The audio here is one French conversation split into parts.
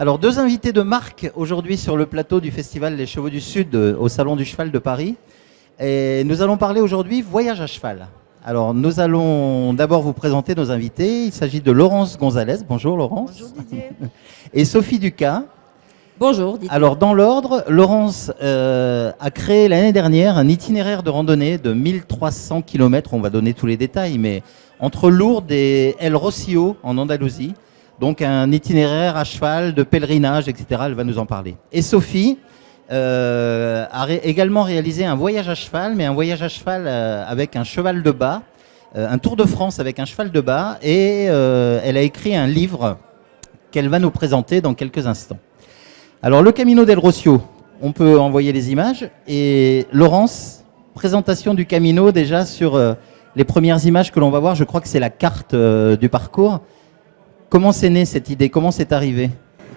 Alors, deux invités de marque aujourd'hui sur le plateau du Festival Les Chevaux du Sud au Salon du Cheval de Paris. Et nous allons parler aujourd'hui voyage à cheval. Alors, nous allons d'abord vous présenter nos invités. Il s'agit de Laurence Gonzalez. Bonjour Laurence. Bonjour Didier. Et Sophie Ducas. Bonjour Didier. Alors, dans l'ordre, Laurence a créé l'année dernière un itinéraire de randonnée de 1300 km. On va donner tous les détails, mais entre Lourdes et El Rocío en Andalousie. Donc un itinéraire à cheval, de pèlerinage, etc. Elle va nous en parler. Et Sophie a également réalisé un voyage à cheval, mais un voyage à cheval avec un cheval de bas, un Tour de France avec un cheval de bas. Et elle a écrit un livre qu'elle va nous présenter dans quelques instants. Alors le Camino del Rocío, on peut envoyer les images. Et Laurence, présentation du Camino déjà sur les premières images que l'on va voir. Je crois que c'est la carte du parcours. Comment c'est né cette idée? Comment c'est arrivé?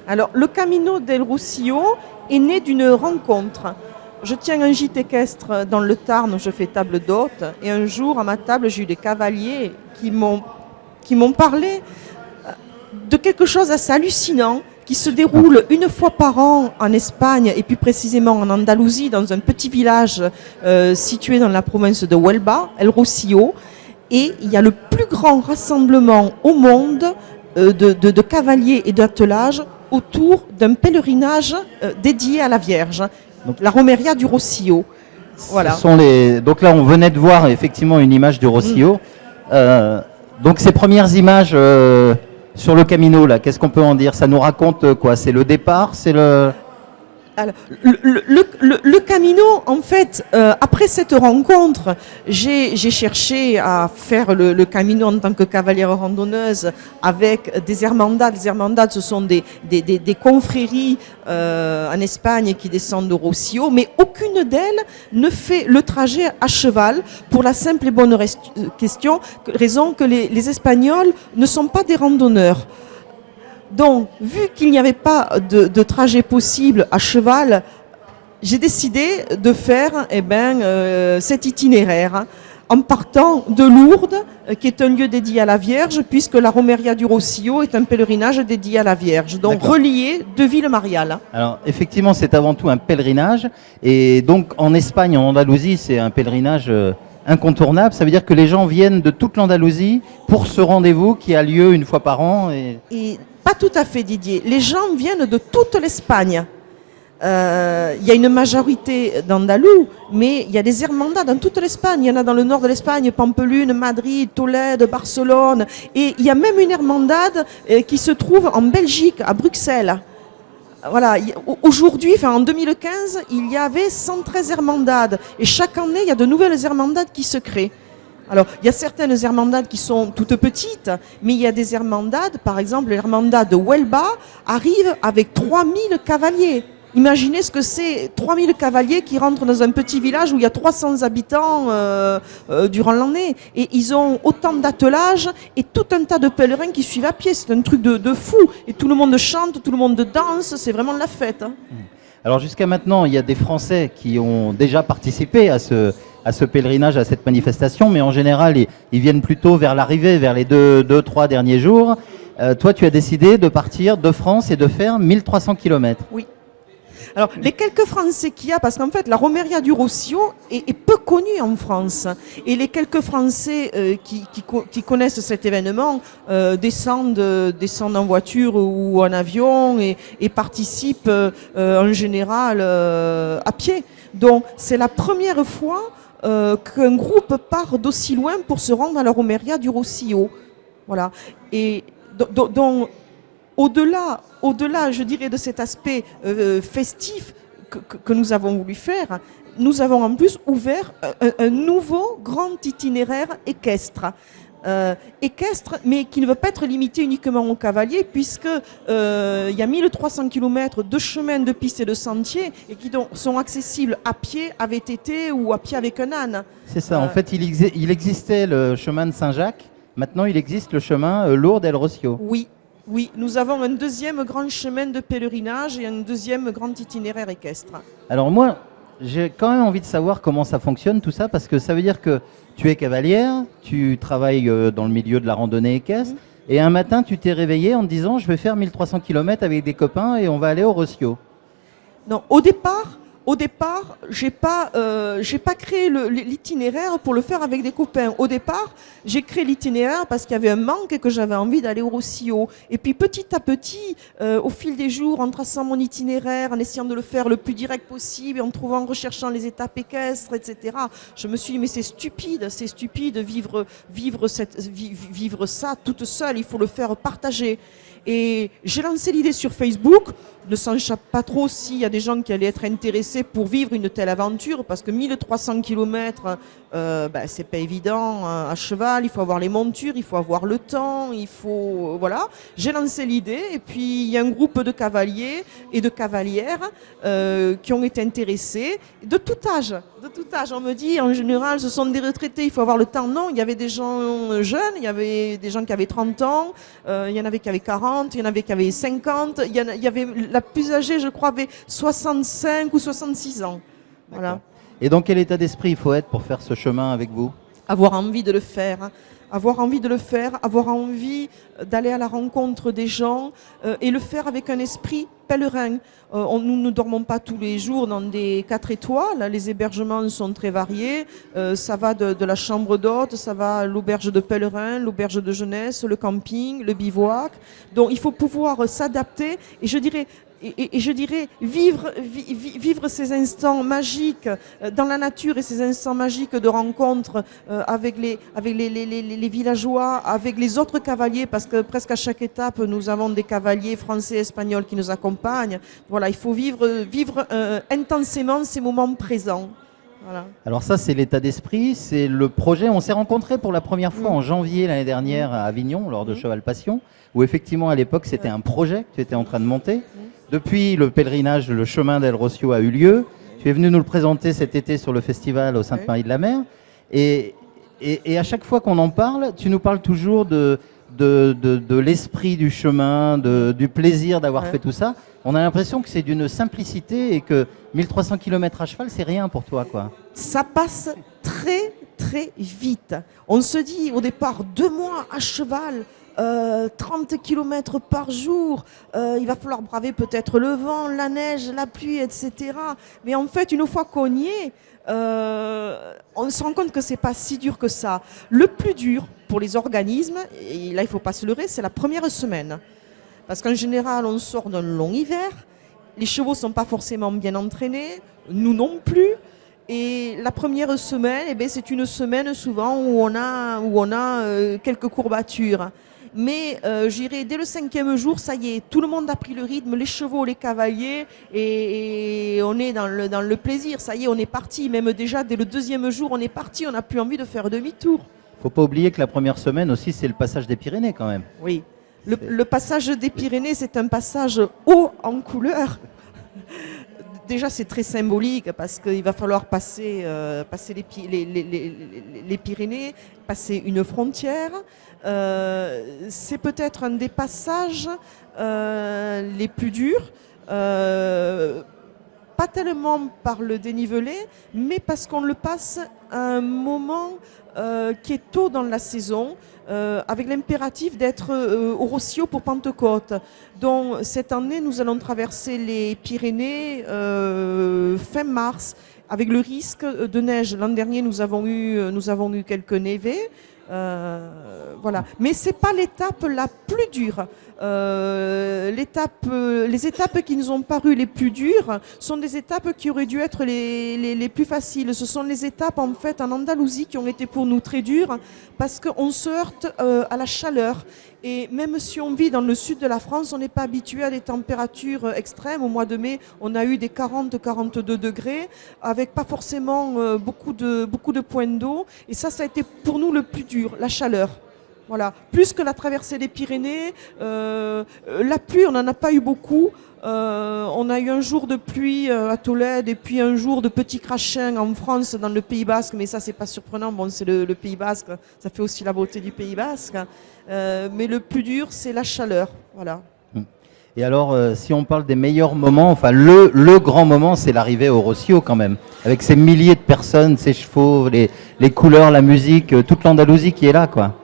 Alors, le Camino del Rocío est né d'une rencontre. Je tiens un gîte équestre dans le Tarn où je fais table d'hôte. Et un jour, à ma table, j'ai eu des cavaliers qui m'ont parlé de quelque chose assez hallucinant qui se déroule une fois par an en Espagne et plus précisément en Andalousie, dans un petit village situé dans la province de Huelva, El Rocío. Et il y a le plus grand rassemblement au monde de cavaliers et d'attelages autour d'un pèlerinage dédié à la Vierge, donc la Romeria du Rocío. Voilà. Donc là, on venait de voir effectivement une image du Rocío. Donc ces premières images sur le Camino, là, qu'est-ce qu'on peut en dire? Ça nous raconte quoi? C'est le départ, c'est le... Alors, le Camino, en fait, après cette rencontre, j'ai cherché à faire le Camino en tant que cavalière randonneuse avec des hermandades. Les hermandades, ce sont des confréries en Espagne qui descendent au Rocío, mais aucune d'elles ne fait le trajet à cheval pour la simple et bonne raison que les Espagnols ne sont pas des randonneurs. Donc, vu qu'il n'y avait pas de trajet possible à cheval, j'ai décidé de faire cet itinéraire en partant de Lourdes, qui est un lieu dédié à la Vierge, puisque la Romeria du Rocío est un pèlerinage dédié à la Vierge, donc relié de Ville-Mariale. Alors, effectivement, c'est avant tout un pèlerinage. Et donc, en Espagne, en Andalousie, c'est un pèlerinage incontournable. Ça veut dire que les gens viennent de toute l'Andalousie pour ce rendez-vous qui a lieu une fois par an. Et pas tout à fait, Didier. Les gens viennent de toute l'Espagne. Il y a une majorité d'Andalous, mais il y a des hermandades dans toute l'Espagne. Il y en a dans le nord de l'Espagne, Pampelune, Madrid, Tolède, Barcelone. Et il y a même une hermandade qui se trouve en Belgique, à Bruxelles. Voilà. Aujourd'hui, en 2015, il y avait 113 hermandades. Et chaque année, il y a de nouvelles hermandades qui se créent. Alors, il y a certaines hermandades qui sont toutes petites, mais il y a des hermandades, par exemple, l'hermandade de Huelva arrive avec 3000 cavaliers. Imaginez ce que c'est, 3000 cavaliers qui rentrent dans un petit village où il y a 300 habitants durant l'année. Et ils ont autant d'attelages et tout un tas de pèlerins qui suivent à pied. C'est un truc de fou. Et tout le monde chante, tout le monde danse, c'est vraiment la fête. Alors, jusqu'à maintenant, il y a des Français qui ont déjà participé à ce pèlerinage, à cette manifestation, mais en général, ils viennent plutôt vers l'arrivée, vers les deux, 3 derniers jours. Toi, tu as décidé de partir de France et de faire 1300 km. Oui. Alors, les quelques Français qu'il y a, parce qu'en fait, la Romeria du Rocío est peu connue en France. Et les quelques Français qui connaissent cet événement descendent en voiture ou en avion et participent en général à pied. Donc, c'est la première fois qu'un groupe part d'aussi loin pour se rendre à la Romeria du Rocío. Voilà. Et donc, au-delà, je dirais, de cet aspect festif que nous avons voulu faire, nous avons en plus ouvert un nouveau grand itinéraire équestre. Mais qui ne veut pas être limité uniquement aux cavaliers, puisque il y a 1300 km de chemins, de pistes et de sentiers, et qui sont accessibles à pied, à VTT ou à pied avec un âne. C'est ça, en fait, il existait le chemin de Saint-Jacques, maintenant il existe le chemin Lourdes-El Rocío. Oui, nous avons un deuxième grand chemin de pèlerinage et un deuxième grand itinéraire équestre. Alors moi, j'ai quand même envie de savoir comment ça fonctionne tout ça, parce que ça veut dire que tu es cavalière, tu travailles dans le milieu de la randonnée équestre, Et un matin, tu t'es réveillé en te disant, je vais faire 1300 km avec des copains et on va aller au Rossio. Non, au départ, j'ai pas créé l'itinéraire pour le faire avec des copains. Au départ, j'ai créé l'itinéraire parce qu'il y avait un manque et que j'avais envie d'aller au Rossio. Et puis petit à petit, au fil des jours, en traçant mon itinéraire, en essayant de le faire le plus direct possible, en recherchant les étapes équestres, etc. Je me suis dit mais c'est stupide vivre ça toute seule. Il faut le faire partager. Et j'ai lancé l'idée sur Facebook, ne sachant pas trop s'il y a des gens qui allaient être intéressés pour vivre une telle aventure, parce que 1300 km, c'est pas évident à cheval, il faut avoir les montures, il faut avoir le temps, voilà. J'ai lancé l'idée et puis il y a un groupe de cavaliers et de cavalières qui ont été intéressés, de tout âge. On me dit en général ce sont des retraités, il faut avoir le temps. Non, il y avait des gens jeunes, il y avait des gens qui avaient 30 ans, il y en avait qui avaient 40, il y en avait qui avaient 50, il y avait la plus âgée, je crois, avait 65 ou 66 ans. Voilà. Et dans quel état d'esprit il faut être pour faire ce chemin avec vous? Avoir envie de le faire, avoir envie d'aller à la rencontre des gens et le faire avec un esprit pèlerin. Nous ne dormons pas tous les jours dans des 4 étoiles, les hébergements sont très variés, ça va de la chambre d'hôte, ça va à l'auberge de pèlerin, l'auberge de jeunesse, le camping, le bivouac. Donc il faut pouvoir s'adapter et je dirais vivre ces instants magiques dans la nature et ces instants magiques de rencontre avec les villageois, avec les autres cavaliers, parce que presque à chaque étape, nous avons des cavaliers français et espagnols qui nous accompagnent. Voilà, il faut vivre intensément ces moments présents. Voilà. Alors ça, c'est l'état d'esprit, c'est le projet. On s'est rencontrés pour la première fois en janvier l'année dernière à Avignon, lors de Cheval Passion, où effectivement, à l'époque, c'était un projet que tu étais en train de monter. Depuis, le pèlerinage, le chemin d'El Rossio a eu lieu. Tu es venu nous le présenter cet été sur le festival au Sainte-Marie-de-la-Mer. Et à chaque fois qu'on en parle, tu nous parles toujours de l'esprit du chemin, du plaisir d'avoir fait tout ça. On a l'impression que c'est d'une simplicité et que 1300 km à cheval, c'est rien pour toi, quoi. Ça passe très, très vite. On se dit au départ 2 mois à cheval, 30 km par jour, il va falloir braver peut-être le vent, la neige, la pluie, etc. Mais en fait, une fois qu'on y est, on se rend compte que c'est pas si dur que ça. Le plus dur pour les organismes, et là il ne faut pas se leurrer, c'est la première semaine. Parce qu'en général, on sort d'un long hiver, les chevaux ne sont pas forcément bien entraînés, nous non plus. Et la première semaine, c'est une semaine souvent où on a quelques courbatures. Mais j'irai dès le 5e jour, ça y est, tout le monde a pris le rythme, les chevaux, les cavaliers, et on est dans le plaisir. Ça y est, on est parti. Même déjà, dès le 2e jour, on est parti, on n'a plus envie de faire demi-tour. Faut pas oublier que la première semaine aussi, c'est le passage des Pyrénées quand même. Oui, le passage des Pyrénées, c'est un passage haut en couleur. Déjà, c'est très symbolique parce qu'il va falloir passer les Pyrénées, passer une frontière. C'est peut-être un des passages les plus durs, pas tellement par le dénivelé, mais parce qu'on le passe à un moment qui est tôt dans la saison, avec l'impératif d'être au Rossio pour Pentecôte. Donc cette année, nous allons traverser les Pyrénées fin mars, avec le risque de neige. L'an dernier, nous avons eu quelques névés. Voilà. Mais ce n'est pas l'étape la plus dure. Les étapes qui nous ont paru les plus dures sont des étapes qui auraient dû être les plus faciles. Ce sont les étapes en fait en Andalousie qui ont été pour nous très dures parce qu'on se heurte à la chaleur. Et même si on vit dans le sud de la France, on n'est pas habitué à des températures extrêmes. Au mois de mai, on a eu des 40-42 degrés avec pas forcément beaucoup de points d'eau. Et ça a été pour nous le plus dur, la chaleur. Voilà. Plus que la traversée des Pyrénées, la pluie, on n'en a pas eu beaucoup. On a eu un jour de pluie à Tolède et puis un jour de petits crachins en France, dans le Pays Basque. Mais ça, c'est pas surprenant. Bon, c'est le Pays Basque. Ça fait aussi la beauté du Pays Basque. Mais le plus dur, c'est la chaleur. Voilà. Et alors, si on parle des meilleurs moments, enfin le grand moment, c'est l'arrivée au Rossio quand même, avec ces milliers de personnes, ces chevaux, les couleurs, la musique, toute l'Andalousie qui est là, quoi.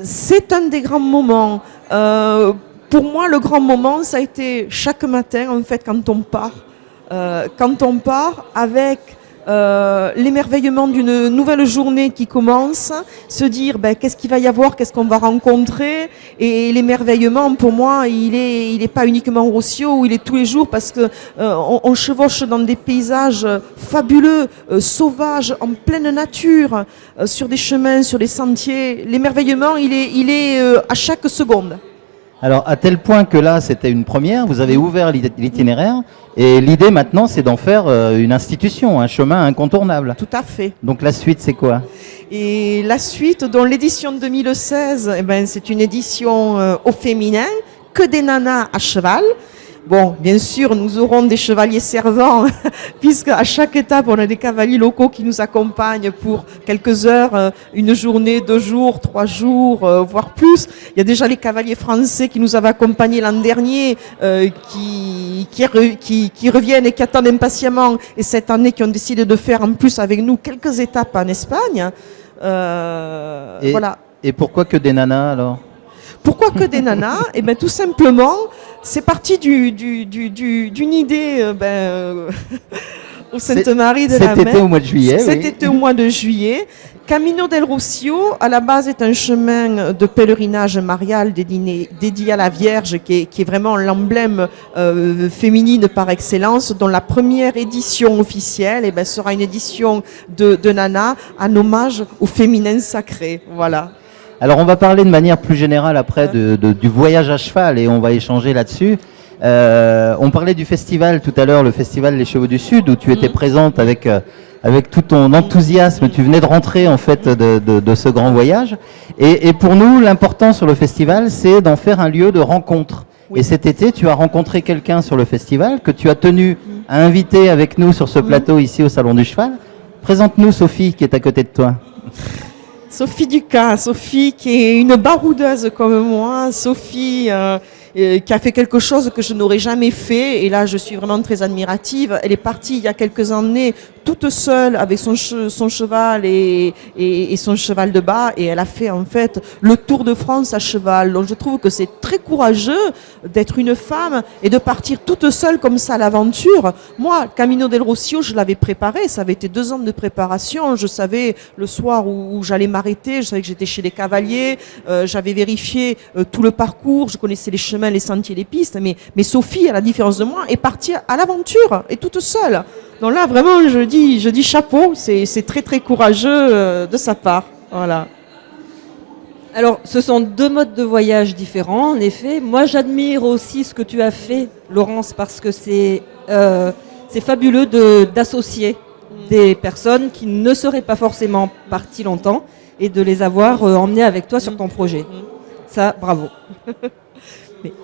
C'est un des grands moments. Pour moi, le grand moment, ça a été chaque matin, en fait, quand on part. Quand on part avec l'émerveillement d'une nouvelle journée qui commence, se dire qu'est-ce qu'il va y avoir, qu'est-ce qu'on va rencontrer. Et l'émerveillement, pour moi, il est pas uniquement au Rossio, il est tous les jours parce que on chevauche dans des paysages fabuleux, sauvages, en pleine nature, sur des chemins, sur des sentiers. L'émerveillement, il est à chaque seconde. Alors, à tel point que là, c'était une première, vous avez ouvert l'itinéraire, et l'idée maintenant, c'est d'en faire une institution, un chemin incontournable. Tout à fait. Donc la suite, c'est quoi? Et la suite, dans l'édition 2016, c'est une édition au féminin, que des nanas à cheval. Bon, bien sûr, nous aurons des chevaliers servants, puisque à chaque étape, on a des cavaliers locaux qui nous accompagnent pour quelques heures, une journée, 2 jours, 3 jours, voire plus. Il y a déjà les cavaliers français qui nous avaient accompagnés l'an dernier, qui reviennent et qui attendent impatiemment, et cette année qui ont décidé de faire en plus avec nous quelques étapes en Espagne. Voilà. Et pourquoi que des nanas alors? Pourquoi que des nanas? Eh bien, tout simplement, c'est parti d'une idée au Sainte-Marie de la Mer. Cet été au mois de juillet. Cet été au mois de juillet. Camino del Rossio, à la base, est un chemin de pèlerinage marial dédié à la Vierge, qui est vraiment l'emblème féminine par excellence, dont la première édition officielle sera une édition de Nana, en hommage au féminin sacré. Voilà. Alors on va parler de manière plus générale après du voyage à cheval et on va échanger là-dessus. On parlait du festival tout à l'heure, le festival Les Chevaux du Sud, où tu étais présente avec tout ton enthousiasme. Tu venais de rentrer en fait de ce grand voyage. Et pour nous, l'important sur le festival, c'est d'en faire un lieu de rencontre. Oui. Et cet été, tu as rencontré quelqu'un sur le festival que tu as tenu à inviter avec nous sur ce plateau ici au Salon du Cheval. Présente-nous Sophie qui est à côté de toi. Sophie Ducas, Sophie qui est une baroudeuse comme moi, Sophie qui a fait quelque chose que je n'aurais jamais fait, et là je suis vraiment très admirative. Elle est partie il y a quelques années toute seule avec son cheval et son cheval de bas, et elle a fait en fait le Tour de France à cheval. Donc je trouve que c'est très courageux d'être une femme et de partir toute seule comme ça à l'aventure. Moi, Camino del Rossio, je l'avais préparé, ça avait été 2 ans de préparation. Je savais le soir où j'allais m'arrêter, je savais que j'étais chez les cavaliers, j'avais vérifié tout le parcours, je connaissais les chemins, les sentiers, les pistes, mais Sophie, à la différence de moi, est partie à l'aventure et toute seule. Donc là, vraiment, je dis chapeau, c'est très très courageux de sa part. Voilà. Alors, ce sont 2 modes de voyage différents, en effet. Moi, j'admire aussi ce que tu as fait, Laurence, parce que c'est fabuleux d'associer des personnes qui ne seraient pas forcément parties longtemps et de les avoir emmenées avec toi sur ton projet. Ça, bravo.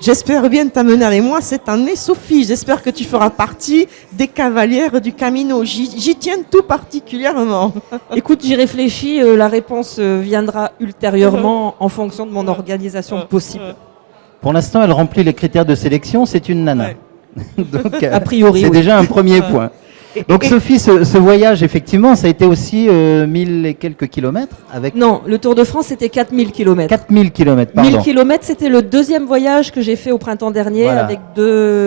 J'espère bien t'amener avec moi cette année, Sophie. J'espère que tu feras partie des cavalières du Camino. J'y tiens tout particulièrement. Écoute, j'y réfléchis. La réponse viendra ultérieurement en fonction de mon organisation possible. Pour l'instant, elle remplit les critères de sélection. C'est une nana. Ouais. Donc, a priori, c'est déjà un premier point. Donc Sophie, ce voyage, effectivement, ça a été aussi 1000 et quelques kilomètres avec... Non, le Tour de France, c'était 4000 kilomètres. 4000 kilomètres, pardon. 1000 kilomètres, c'était le 2e voyage que j'ai fait au printemps dernier, voilà.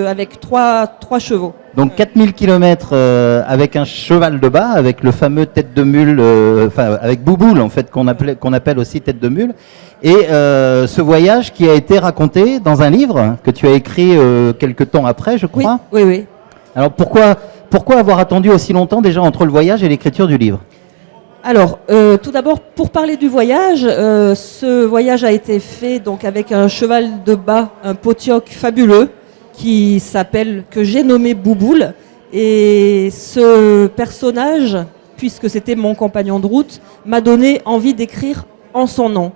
avec trois chevaux. Donc 4000 kilomètres avec un cheval de bas, avec le fameux tête de mule, avec Bouboule en fait, qu'on appelle aussi tête de mule. Et ce voyage qui a été raconté dans un livre que tu as écrit quelques temps après, je crois. Oui. Alors pourquoi avoir attendu aussi longtemps déjà entre le voyage et l'écriture du livre? Alors, tout d'abord, pour parler du voyage, ce voyage a été fait donc avec un cheval de bas, un potioc fabuleux, que j'ai nommé Bouboule. Et ce personnage, puisque c'était mon compagnon de route, m'a donné envie d'écrire en son nom.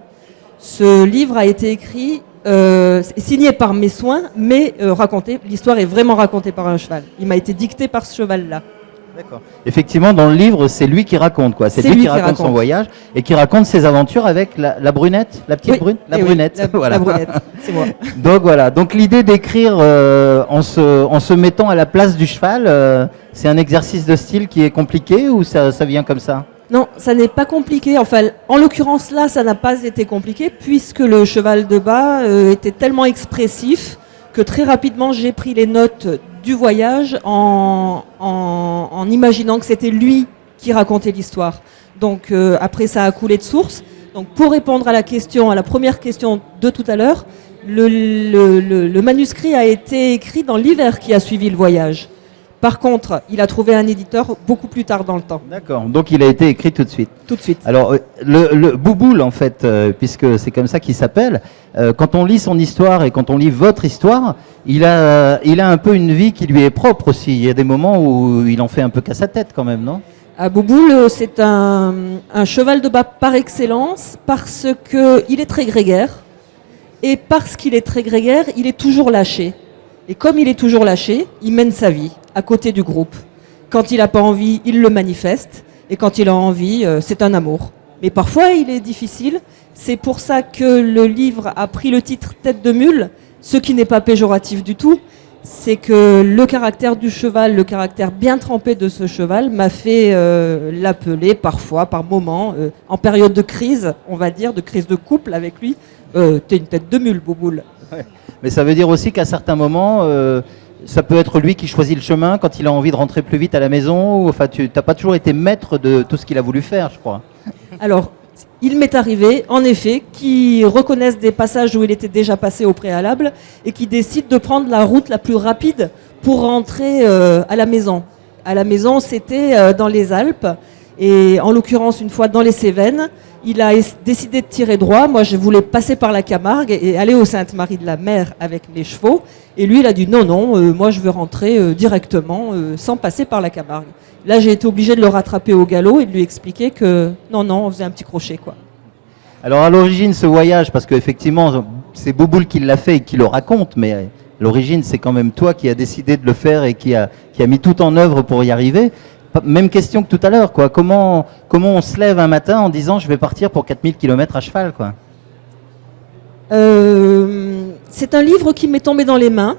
Ce livre a été écrit, signé par mes soins, mais l'histoire est vraiment racontée par un cheval. Il m'a été dicté par ce cheval-là. D'accord. Effectivement, dans le livre, c'est lui qui raconte, quoi. C'est lui qui raconte son voyage et qui raconte ses aventures avec la brunette, la petite brune, la brunette. Voilà. La brunette, c'est moi. Donc voilà. Donc l'idée d'écrire en se mettant à la place du cheval, c'est un exercice de style qui est compliqué ou ça vient comme ça? Non, ça n'est pas compliqué. Enfin, en l'occurrence là, ça n'a pas été compliqué puisque le cheval de bas était tellement expressif que très rapidement j'ai pris les notes du voyage en imaginant que c'était lui qui racontait l'histoire. Donc après ça a coulé de source. Donc pour répondre à la première question de tout à l'heure, le manuscrit a été écrit dans l'hiver qui a suivi le voyage. Par contre, il a trouvé un éditeur beaucoup plus tard dans le temps. D'accord, donc il a été écrit tout de suite. Tout de suite. Alors, le Bouboule, en fait, puisque c'est comme ça qu'il s'appelle, quand on lit son histoire et quand on lit votre histoire, il a un peu une vie qui lui est propre aussi. Il y a des moments où il en fait un peu qu'à sa tête quand même, non? Bouboule, c'est un cheval de bas par excellence parce qu'il est très grégaire. Et parce qu'il est très grégaire, il est toujours lâché. Et comme il est toujours lâché, il mène sa vie à côté du groupe. Quand il n'a pas envie, il le manifeste. Et quand il a envie, c'est un amour. Mais parfois, il est difficile. C'est pour ça que le livre a pris le titre Tête de mule, ce qui n'est pas péjoratif du tout. C'est que le caractère du cheval, le caractère bien trempé de ce cheval m'a fait l'appeler parfois, par moments, en période de crise, on va dire, de crise de couple avec lui. T'es une tête de mule, Bouboule. Ouais. Mais ça veut dire aussi qu'à certains moments, ça peut être lui qui choisit le chemin quand il a envie de rentrer plus vite à la maison. Enfin, tu n'as pas toujours été maître de tout ce qu'il a voulu faire, je crois. Alors, il m'est arrivé, en effet, qu'il reconnaisse des passages où il était déjà passé au préalable et qu'il décide de prendre la route la plus rapide pour rentrer à la maison. À la maison, c'était dans les Alpes et en l'occurrence, une fois dans les Cévennes. Il a décidé de tirer droit. Moi, je voulais passer par la Camargue et aller au Sainte-Marie-de-la-Mer avec mes chevaux. Et lui, il a dit non, moi, je veux rentrer directement sans passer par la Camargue. Là, j'ai été obligée de le rattraper au galop et de lui expliquer que non, on faisait un petit crochet, quoi. Alors, à l'origine, ce voyage, parce qu'effectivement, c'est Bouboule qui l'a fait et qui le raconte, mais à l'origine, c'est quand même toi qui as décidé de le faire et qui a mis tout en œuvre pour y arriver. Même question que tout à l'heure, quoi. Comment on se lève un matin en disant je vais partir pour 4000 km à cheval, quoi. C'est un livre qui m'est tombé dans les mains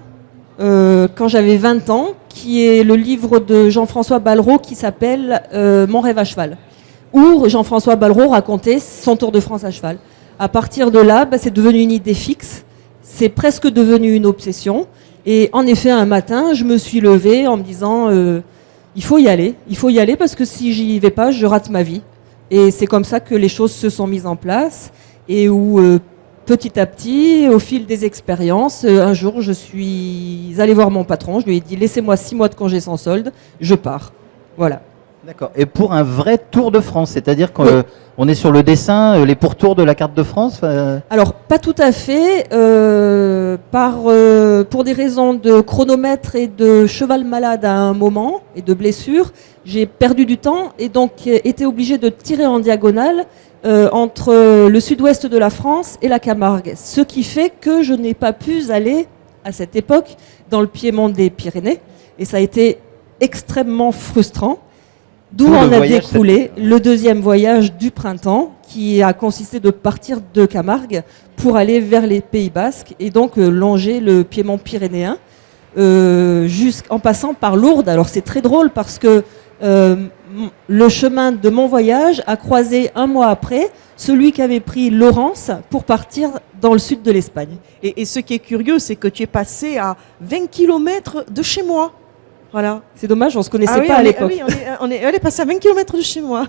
quand j'avais 20 ans, qui est le livre de Jean-François Ballereau qui s'appelle Mon rêve à cheval, où Jean-François Ballereau racontait son Tour de France à cheval. À partir de là, c'est devenu une idée fixe, c'est presque devenu une obsession. Et en effet, un matin, je me suis levée en me disant il faut y aller parce que si j'y vais pas, je rate ma vie. Et c'est comme ça que les choses se sont mises en place et où petit à petit, au fil des expériences, un jour, je suis allée voir mon patron, je lui ai dit laissez-moi 6 mois de congé sans solde, je pars. Voilà. D'accord. Et pour un vrai Tour de France, c'est-à-dire qu'on est sur le dessin, les pourtours de la carte de France Alors, pas tout à fait. Pour des raisons de chronomètre et de cheval malade à un moment, et de blessure, j'ai perdu du temps et donc été obligée de tirer en diagonale entre le sud-ouest de la France et la Camargue. Ce qui fait que je n'ai pas pu aller, à cette époque, dans le piémont des Pyrénées. Et ça a été extrêmement frustrant. D'où en a découlé le deuxième voyage du printemps qui a consisté de partir de Camargue pour aller vers les Pays Basques et donc longer le piémont pyrénéen en passant par Lourdes. Alors c'est très drôle parce que le chemin de mon voyage a croisé un mois après celui qu'avait pris Laurence pour partir dans le sud de l'Espagne. Et ce qui est curieux, c'est que tu es passé à 20 km de chez moi. Voilà. C'est dommage, on ne se connaissait pas à l'époque. Elle est passée à 20 km de chez moi.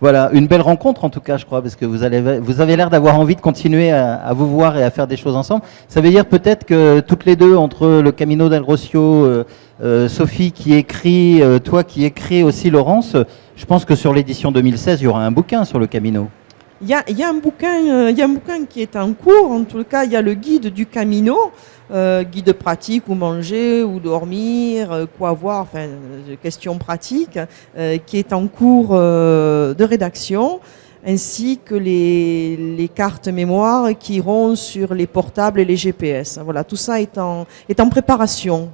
Voilà, une belle rencontre en tout cas, je crois, parce que vous avez l'air d'avoir envie de continuer à vous voir et à faire des choses ensemble. Ça veut dire peut-être que toutes les deux, entre le Camino del Rocio, Sophie qui écrit, toi qui écris aussi, Laurence, je pense que sur l'édition 2016, il y aura un bouquin sur le Camino. Il y a un bouquin qui est en cours. En tout cas, il y a le guide du Camino, guide pratique, où manger, où dormir, quoi voir, enfin, questions pratiques, qui est en cours de rédaction, ainsi que les cartes mémoire qui iront sur les portables et les GPS. Voilà, tout ça est en préparation.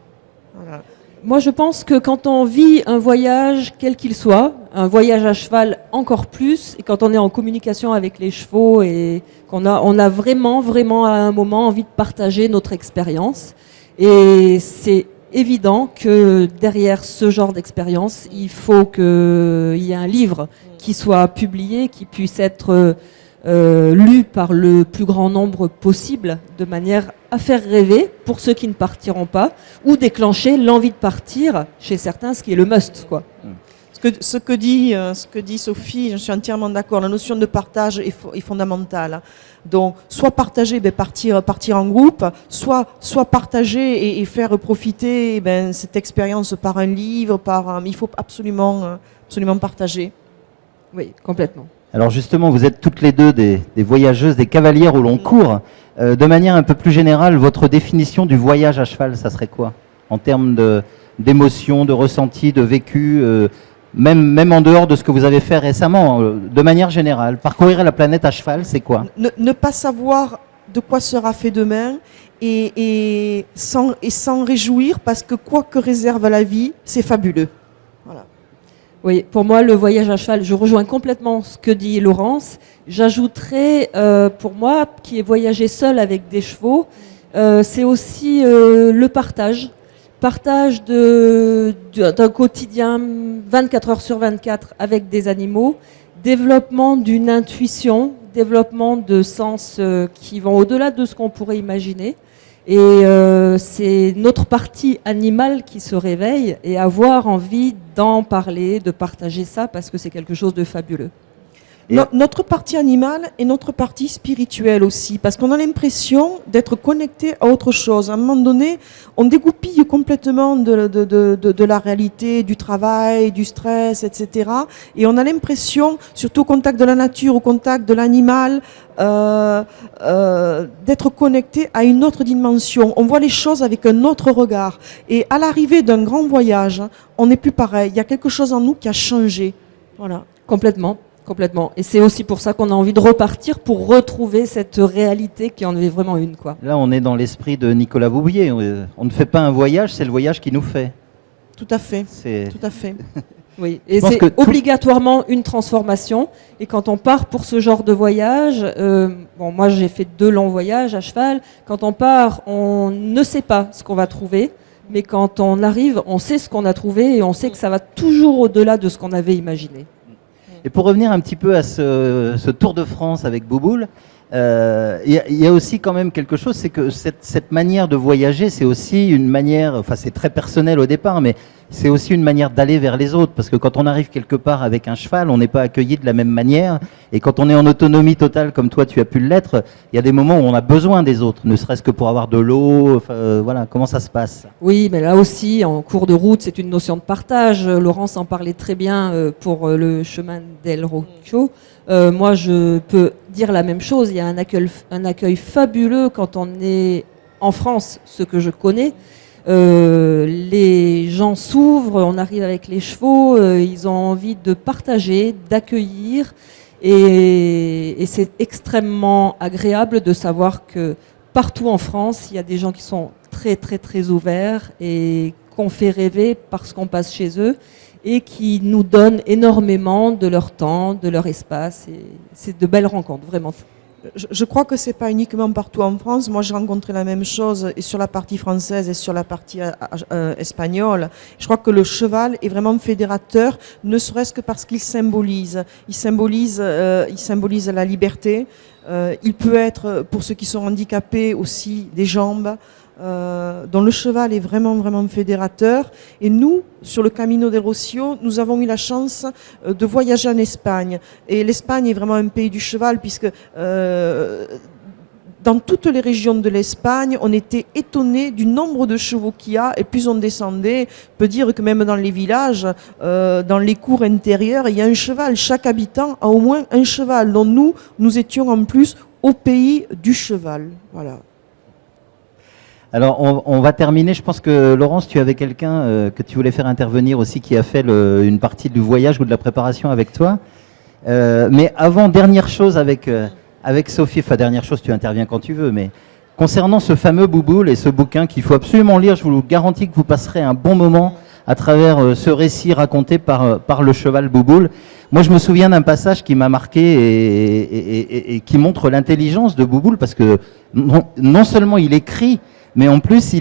Voilà. Moi, je pense que quand on vit un voyage, quel qu'il soit, un voyage à cheval encore plus, et quand on est en communication avec les chevaux et qu'on a vraiment à un moment envie de partager notre expérience. Et c'est évident que derrière ce genre d'expérience, il faut qu'il y ait un livre qui soit publié, qui puisse être lu par le plus grand nombre possible, de manière à faire rêver pour ceux qui ne partiront pas, ou déclencher l'envie de partir chez certains, ce qui est le must, quoi. Ce que dit Sophie, je suis entièrement d'accord. La notion de partage est fondamentale. Donc, soit partager, partir en groupe, soit partager et faire profiter cette expérience par un livre, il faut absolument partager. Oui, complètement. Alors justement, vous êtes toutes les deux des voyageuses, des cavalières au long cours. De manière un peu plus générale, votre définition du voyage à cheval, ça serait quoi? En termes d'émotions, de ressentis, de vécu, même en dehors de ce que vous avez fait récemment, de manière générale. Parcourir la planète à cheval, c'est quoi? Ne pas savoir de quoi sera fait demain et s'en réjouir, parce que quoi que réserve la vie, c'est fabuleux. Voilà. Oui, pour moi, le voyage à cheval, je rejoins complètement ce que dit Laurence. J'ajouterais, pour moi, qui ai voyagé seul avec des chevaux, c'est aussi le partage. Partage d'un quotidien 24 heures sur 24 avec des animaux, développement d'une intuition, développement de sens qui vont au-delà de ce qu'on pourrait imaginer. Et c'est notre partie animale qui se réveille et avoir envie d'en parler, de partager ça, parce que c'est quelque chose de fabuleux. Notre partie animale et notre partie spirituelle aussi, parce qu'on a l'impression d'être connecté à autre chose. À un moment donné, on dégoupille complètement de la réalité, du travail, du stress, etc. Et on a l'impression, surtout au contact de la nature, au contact de l'animal, d'être connecté à une autre dimension. On voit les choses avec un autre regard. Et à l'arrivée d'un grand voyage, on n'est plus pareil. Il y a quelque chose en nous qui a changé. Voilà. Complètement. Complètement. Et c'est aussi pour ça qu'on a envie de repartir pour retrouver cette réalité qui en avait vraiment une, quoi. Là, on est dans l'esprit de Nicolas Boublier. On ne fait pas un voyage, c'est le voyage qui nous fait. Tout à fait. Tout à fait. Oui, et c'est obligatoirement une transformation. Et quand on part pour ce genre de voyage, moi j'ai fait 2 longs voyages à cheval. Quand on part, on ne sait pas ce qu'on va trouver. Mais quand on arrive, on sait ce qu'on a trouvé et on sait que ça va toujours au-delà de ce qu'on avait imaginé. Et pour revenir un petit peu à ce Tour de France avec Bouboule, il y a aussi quand même quelque chose, c'est que cette manière de voyager, c'est aussi une manière, enfin c'est très personnel au départ, mais c'est aussi une manière d'aller vers les autres, parce que quand on arrive quelque part avec un cheval, on n'est pas accueilli de la même manière, et quand on est en autonomie totale, comme toi tu as pu l'être, il y a des moments où on a besoin des autres, ne serait-ce que pour avoir de l'eau, voilà, comment ça se passe? Oui, mais là aussi, en cours de route, c'est une notion de partage. Laurence en parlait très bien pour le chemin d'El Rocchio. Moi, je peux dire la même chose. Il y a un accueil fabuleux quand on est en France, ce que je connais. Les gens s'ouvrent, on arrive avec les chevaux, ils ont envie de partager, d'accueillir. Et c'est extrêmement agréable de savoir que partout en France, il y a des gens qui sont très, très, très ouverts et qu'on fait rêver parce qu'on passe chez eux, et qui nous donnent énormément de leur temps, de leur espace. Et c'est de belles rencontres, vraiment. Je crois que ce n'est pas uniquement partout en France. Moi, j'ai rencontré la même chose et sur la partie française et sur la partie espagnole. Je crois que le cheval est vraiment fédérateur, ne serait-ce que parce qu'il symbolise. Il symbolise la liberté. Il peut être, pour ceux qui sont handicapés, aussi des jambes. Dont le cheval est vraiment, vraiment fédérateur. Et nous, sur le Camino del Rocío, nous avons eu la chance de voyager en Espagne. Et l'Espagne est vraiment un pays du cheval, puisque dans toutes les régions de l'Espagne, on était étonnés du nombre de chevaux qu'il y a. Et plus on descendait, on peut dire que même dans les villages, dans les cours intérieures, il y a un cheval. Chaque habitant a au moins un cheval. Donc nous étions en plus au pays du cheval. Voilà. Alors, on va terminer. Je pense que, Laurence, tu avais quelqu'un que tu voulais faire intervenir aussi, qui a fait une partie du voyage ou de la préparation avec toi. Mais avant, dernière chose avec Sophie, enfin dernière chose, tu interviens quand tu veux, mais concernant ce fameux Bouboule et ce bouquin qu'il faut absolument lire, je vous garantis que vous passerez un bon moment à travers ce récit raconté par le cheval Bouboule. Moi, je me souviens d'un passage qui m'a marqué et qui montre l'intelligence de Bouboule, parce que non seulement il écrit, Mais en plus,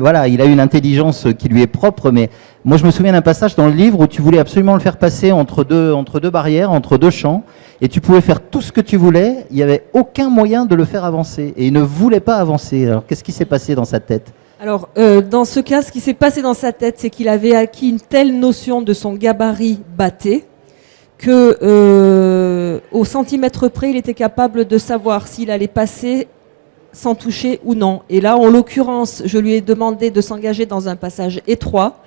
voilà, il a une intelligence qui lui est propre. Mais moi, je me souviens d'un passage dans le livre où tu voulais absolument le faire passer entre deux barrières, entre deux champs, et tu pouvais faire tout ce que tu voulais. Il n'y avait aucun moyen de le faire avancer. Et il ne voulait pas avancer. Alors, qu'est-ce qui s'est passé dans sa tête? Alors, dans ce cas, ce qui s'est passé dans sa tête, c'est qu'il avait acquis une telle notion de son gabarit batté que, au centimètre près, il était capable de savoir s'il allait passer sans toucher ou non. Et là, en l'occurrence, je lui ai demandé de s'engager dans un passage étroit.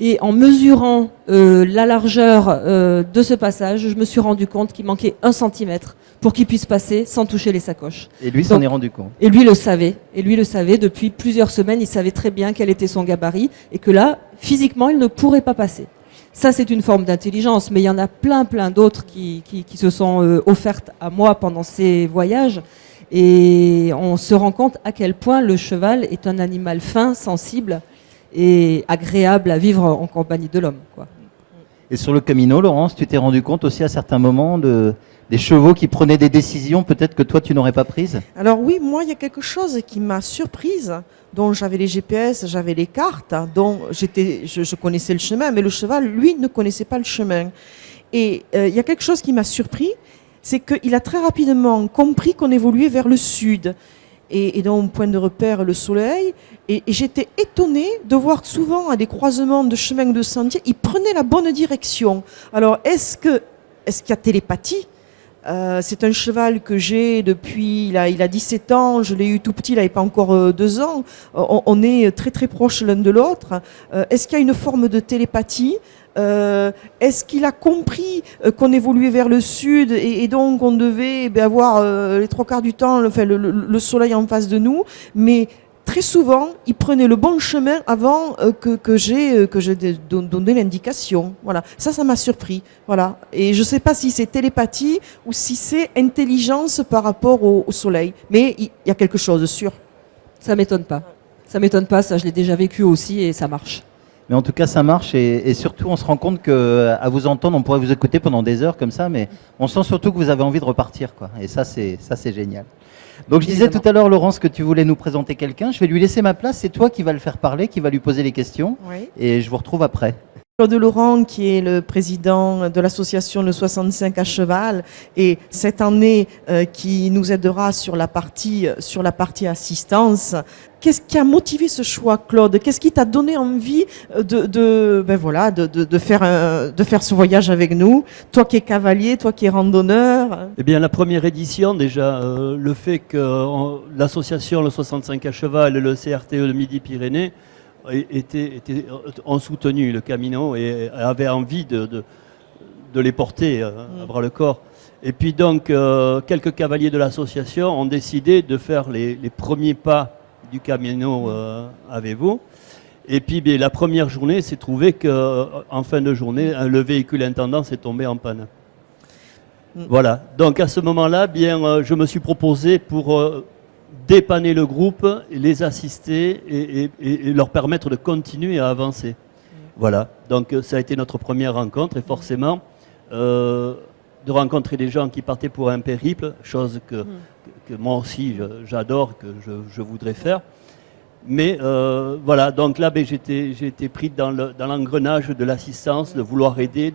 Et en mesurant la largeur de ce passage, je me suis rendu compte qu'il manquait 1 centimètre pour qu'il puisse passer sans toucher les sacoches. Et lui s'en est rendu compte. Et lui le savait. Et lui le savait depuis plusieurs semaines. Il savait très bien quel était son gabarit et que là, physiquement, il ne pourrait pas passer. Ça, c'est une forme d'intelligence, mais il y en a plein d'autres qui se sont offertes à moi pendant ces voyages. Et on se rend compte à quel point le cheval est un animal fin, sensible et agréable à vivre en compagnie de l'homme, quoi. Et sur le Camino, Laurence, tu t'es rendu compte aussi à certains moments des chevaux qui prenaient des décisions peut-être que toi tu n'aurais pas prises? Alors oui, moi, il y a quelque chose qui m'a surprise, dont j'avais les GPS, j'avais les cartes, dont je connaissais le chemin, mais le cheval, lui, ne connaissait pas le chemin. Et il y a quelque chose qui m'a surpris, c'est qu'il a très rapidement compris qu'on évoluait vers le sud. Et donc, point de repère, le soleil. Et j'étais étonnée de voir que souvent, à des croisements de chemins de sentiers, il prenait la bonne direction. Alors, est-ce qu'il y a télépathie? C'est un cheval que j'ai depuis, il a 17 ans, je l'ai eu tout petit, il n'avait pas encore 2 ans. On est très très proches l'un de l'autre. Est-ce qu'il y a une forme de télépathie? Est-ce qu'il a compris qu'on évoluait vers le sud et donc on devait avoir les 3/4 du temps le soleil en face de nous, mais très souvent, il prenait le bon chemin avant que j'ai donné l'indication. Voilà, ça m'a surpris. Voilà, et je ne sais pas si c'est télépathie ou si c'est intelligence par rapport au soleil, mais il y a quelque chose de sûr. Ça m'étonne pas. Ça m'étonne pas, ça je l'ai déjà vécu aussi et ça marche. Mais en tout cas, ça marche et surtout, on se rend compte qu'à vous entendre, on pourrait vous écouter pendant des heures comme ça, mais on sent surtout que vous avez envie de repartir, quoi. Et ça, c'est génial. Donc, je disais tout à l'heure, Laurence, que tu voulais nous présenter quelqu'un. Je vais lui laisser ma place. C'est toi qui vas le faire parler, qui va lui poser les questions. Oui. Et je vous retrouve après. Claude Laurent, qui est le président de l'association Le 65 à cheval, et cette année qui nous aidera sur la partie assistance. Qu'est-ce qui a motivé ce choix, Claude? Qu'est-ce qui t'a donné envie de faire ce voyage avec nous? Toi qui es cavalier, toi qui es randonneur. Eh bien, la première édition, déjà, le fait que l'association Le 65 à cheval et le CRTE de Midi-Pyrénées ont soutenu le Camino et avaient envie de les porter à bras le corps. Et puis donc, quelques cavaliers de l'association ont décidé de faire les premiers pas du Camino avec vous. Et puis la première journée, s'est trouvé qu'en fin de journée, le véhicule intendant s'est tombé en panne. Voilà. Donc à ce moment-là, je me suis proposé pour dépanner le groupe, les assister et leur permettre de continuer à avancer. Voilà. Donc ça a été notre première rencontre et forcément de rencontrer des gens qui partaient pour un périple, chose que moi aussi j'adore, que je voudrais faire. Mais voilà, donc là j'ai été pris dans l'engrenage de l'assistance, de vouloir aider,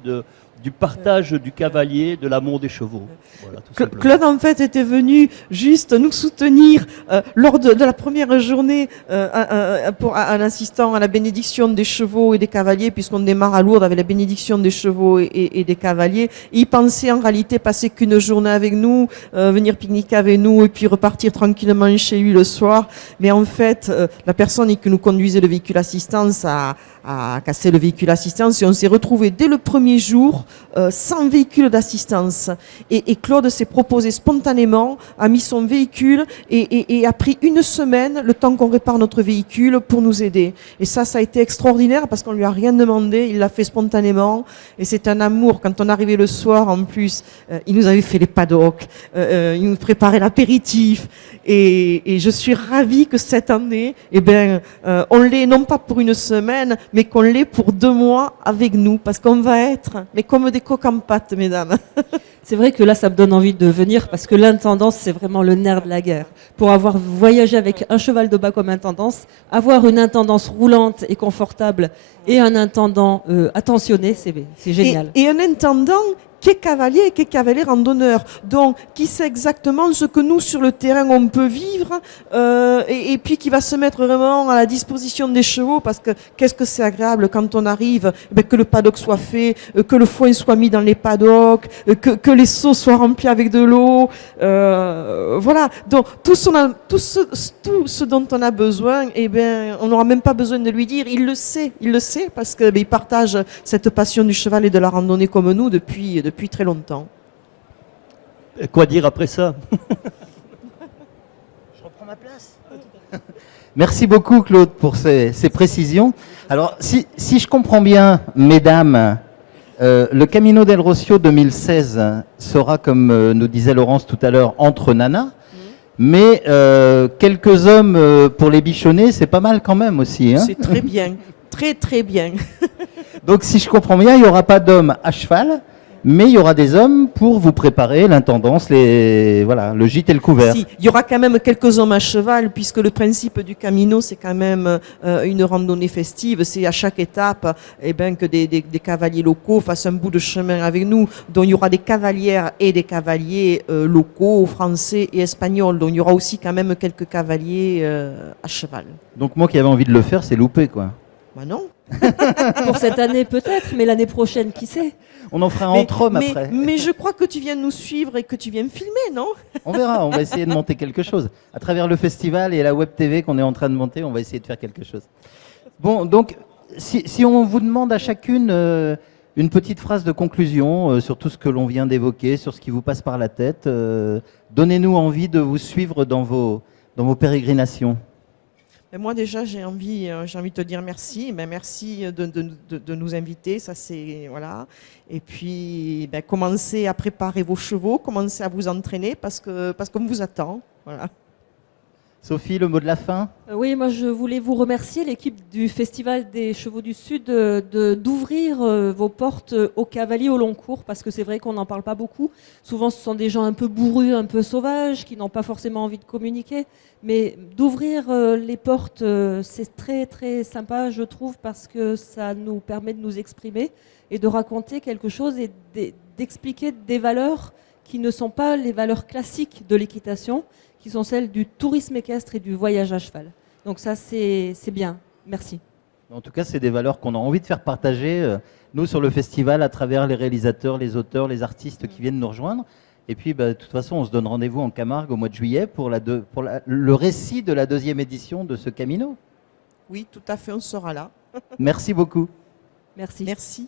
du partage du cavalier, de l'amour des chevaux. Voilà, tout simplement. Claude, en fait, était venu juste nous soutenir lors de la première journée en assistant à la bénédiction des chevaux et des cavaliers, puisqu'on démarre à Lourdes avec la bénédiction des chevaux et des cavaliers. Et il pensait en réalité passer qu'une journée avec nous, venir pique-niquer avec nous et puis repartir tranquillement chez lui le soir. Mais en fait, la personne qui nous conduisait le véhicule assistance a cassé le véhicule assistance et on s'est retrouvé dès le premier jour sans véhicule d'assistance. Et Claude s'est proposé spontanément, a mis son véhicule et a pris 1 semaine, le temps qu'on répare notre véhicule, pour nous aider. Et ça a été extraordinaire parce qu'on lui a rien demandé, il l'a fait spontanément. Et c'est un amour. Quand on arrivait le soir, en plus, il nous avait fait les paddocks, il nous préparait l'apéritif. Et je suis ravie que cette année, on l'ait non pas pour 1 semaine, mais qu'on l'ait pour 2 mois avec nous, parce qu'on va être, mais comme comme des coques en pâte, mesdames. C'est vrai que là, ça me donne envie de venir parce que l'intendance, c'est vraiment le nerf de la guerre. Pour avoir voyagé avec un cheval de bas comme intendance, avoir une intendance roulante et confortable et un intendant attentionné, c'est génial. Et un intendant qui est cavalier randonneur, donc qui sait exactement ce que nous sur le terrain on peut vivre, et puis qui va se mettre vraiment à la disposition des chevaux, parce que qu'est-ce que c'est agréable quand on arrive, que le paddock soit fait, que le foin soit mis dans les paddocks, que les seaux soient remplis avec de l'eau, voilà. Donc tout ce dont on a besoin, on n'aura même pas besoin de lui dire, il le sait parce que il partage cette passion du cheval et de la randonnée comme nous depuis très longtemps. Et quoi dire après ça? Je reprends ma place. Merci beaucoup Claude pour ces précisions. Alors si je comprends bien, mesdames, le Camino del Rocio 2016 sera, comme nous disait Laurence tout à l'heure, entre nanas. Mais quelques hommes pour les bichonner, c'est pas mal quand même aussi. Hein. C'est très bien, très bien. Donc si je comprends bien, il n'y aura pas d'hommes à cheval, mais il y aura des hommes pour vous préparer l'intendance, le gîte et le couvert. Si, il y aura quand même quelques hommes à cheval, puisque le principe du Camino, c'est quand même une randonnée festive. C'est à chaque étape que des cavaliers locaux fassent un bout de chemin avec nous. Donc il y aura des cavalières et des cavaliers locaux, français et espagnols. Donc il y aura aussi quand même quelques cavaliers à cheval. Donc moi qui avais envie de le faire, c'est loupé quoi. Bah non. Pour cette année peut-être, mais l'année prochaine, qui sait? On en fera un entre hommes après. Mais je crois que tu viens nous suivre et que tu viens me filmer, non? On verra, on va essayer de monter quelque chose. À travers le festival et la web TV qu'on est en train de monter, on va essayer de faire quelque chose. Bon, donc, si on vous demande à chacune une petite phrase de conclusion sur tout ce que l'on vient d'évoquer, sur ce qui vous passe par la tête, donnez-nous envie de vous suivre dans vos pérégrinations. Et moi déjà j'ai envie de te dire merci, merci de nous inviter, ça c'est voilà. Et puis commencez à préparer vos chevaux, commencez à vous entraîner parce qu'on vous attend, voilà. Sophie, le mot de la fin? Oui, moi je voulais vous remercier, l'équipe du Festival des Chevaux du Sud, d'ouvrir vos portes aux cavaliers au long cours, parce que c'est vrai qu'on n'en parle pas beaucoup. Souvent ce sont des gens un peu bourrus, un peu sauvages, qui n'ont pas forcément envie de communiquer. Mais d'ouvrir les portes, c'est très très sympa, je trouve, parce que ça nous permet de nous exprimer et de raconter quelque chose et d'expliquer des valeurs qui ne sont pas les valeurs classiques de l'équitation, qui sont celles du tourisme équestre et du voyage à cheval. Donc ça, c'est bien. Merci. En tout cas, c'est des valeurs qu'on a envie de faire partager, nous, sur le festival, à travers les réalisateurs, les auteurs, les artistes qui viennent nous rejoindre. Et puis, de toute façon, on se donne rendez-vous en Camargue au mois de juillet pour le récit de la 2e édition de ce Camino. Oui, tout à fait, on sera là. Merci beaucoup. Merci. Merci.